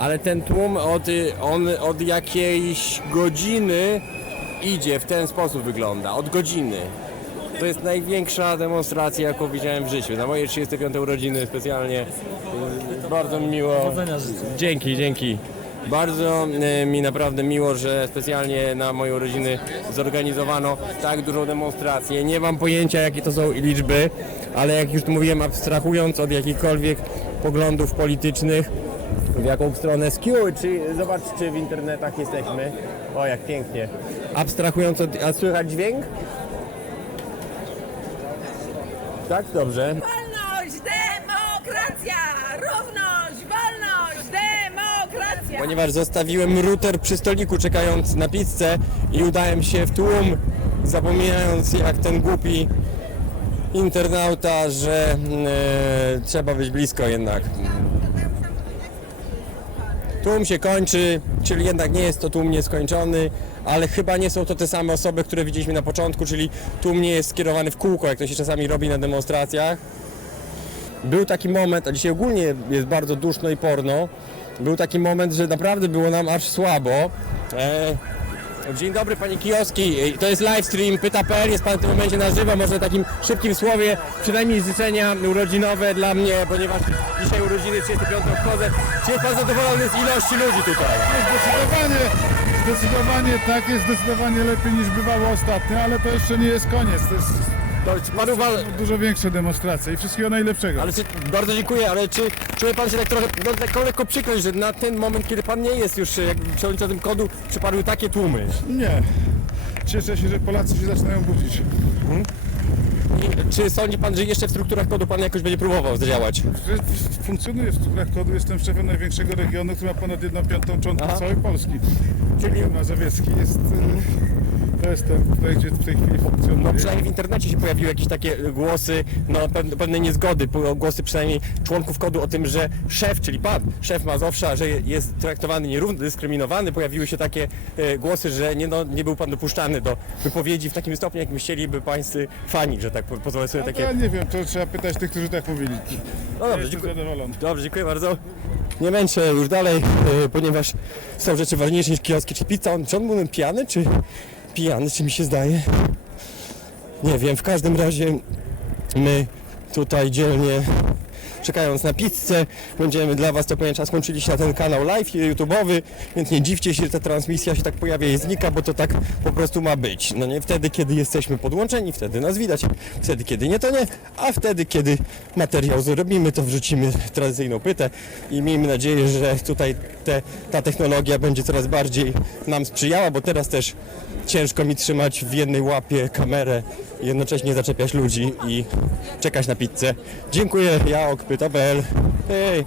Ale ten tłum od, on od jakiejś godziny idzie, w ten sposób wygląda, od godziny. To jest największa demonstracja, jaką widziałem w życiu. Na moje 35 urodziny specjalnie. y, Bardzo mi miło. Dzięki, dzięki. Bardzo y, mi naprawdę miło, że specjalnie na moje urodziny zorganizowano tak dużą demonstrację. Nie mam pojęcia jakie to są liczby, ale jak już tu mówiłem, abstrahując od jakichkolwiek poglądów politycznych, w jaką stronę skiu, czy zobacz czy w internetach jesteśmy. O jak pięknie. Abstrahując od... A słychać dźwięk? Tak, dobrze. Wolność, demokracja! Równość, wolność, demokracja! Ponieważ zostawiłem router przy stoliku czekając na pizzę i udałem się w tłum, zapominając jak ten głupi internauta, że mm, e, trzeba być blisko jednak. Tłum się kończy, czyli jednak nie jest to tłum nieskończony, ale chyba nie są to te same osoby, które widzieliśmy na początku, czyli tłum nie jest skierowany w kółko, jak to się czasami robi na demonstracjach. Był taki moment, a dzisiaj ogólnie jest bardzo duszno i porno, był taki moment, że naprawdę było nam aż słabo. E, dzień dobry Panie Kioski, E, to jest livestream, pyta.pl, jest Pan w tym momencie na żywo, może takim szybkim słowie, przynajmniej życzenia urodzinowe dla mnie, ponieważ dzisiaj urodziny 35 obchodzę. Czy jest Pan zadowolony z ilości ludzi tutaj? Zdecydowanie, zdecydowanie tak jest zdecydowanie lepiej niż bywało ostatnio, ale to jeszcze nie jest koniec. To jest To, dużo większe demonstracje i wszystkiego najlepszego. ale czy, bardzo dziękuję, ale czy czuje Pan się tak trochę, no taką lekko przykrość, że na ten moment, kiedy Pan nie jest już e, jakby przewodniczącym kodu, przypadły takie tłumy? Nie. Cieszę się, że Polacy się zaczynają budzić. I Czy sądzi pan, że jeszcze w strukturach kodu pan jakoś będzie próbował zadziałać? Funkcjonuję w strukturach kodu, jestem szefem największego regionu, który ma ponad 1 piątą członków Aha. całej Polski. Czyli Mazowiecki jest... y, To jest ten, tutaj, gdzie w tej chwili funkcjonuje. No przynajmniej w internecie się pojawiły jakieś takie głosy, no pewne, pewne niezgody, głosy przynajmniej członków kodu o tym, że szef, czyli pan, szef Mazowsza, że jest traktowany nierówno, dyskryminowany. Pojawiły się takie e, głosy, że nie, no, nie był pan dopuszczany do wypowiedzi w takim stopniu, jakim chcieliby pańscy fani, że tak po- pozwolę sobie takie... ja nie wiem, to trzeba pytać tych, którzy tak mówili. No dobrze, Jestem dziękuję. zadowolony. Dobrze, dziękuję bardzo. Nie męczę już dalej, e, ponieważ są rzeczy ważniejsze niż kioski. Czy pizza, on, czy on był pijany, czy pijany, czy mi się zdaje? Nie wiem, w każdym razie my tutaj dzielnie czekając na pizzę, będziemy dla Was to pewien czas łączyli się na ten kanał live YouTube'owy, więc nie dziwcie się, że ta transmisja się tak pojawia i znika, bo to tak po prostu ma być. No nie wtedy, kiedy jesteśmy podłączeni, wtedy nas widać, wtedy, kiedy nie, to nie, a wtedy, kiedy materiał zrobimy, to wrzucimy tradycyjną pytę i miejmy nadzieję, że tutaj te, ta technologia będzie coraz bardziej nam sprzyjała, bo teraz też ciężko mi trzymać w jednej łapie kamerę i jednocześnie zaczepiać ludzi i czekać na pizzę. Dziękuję, ja ok, pyta.pl. Hej.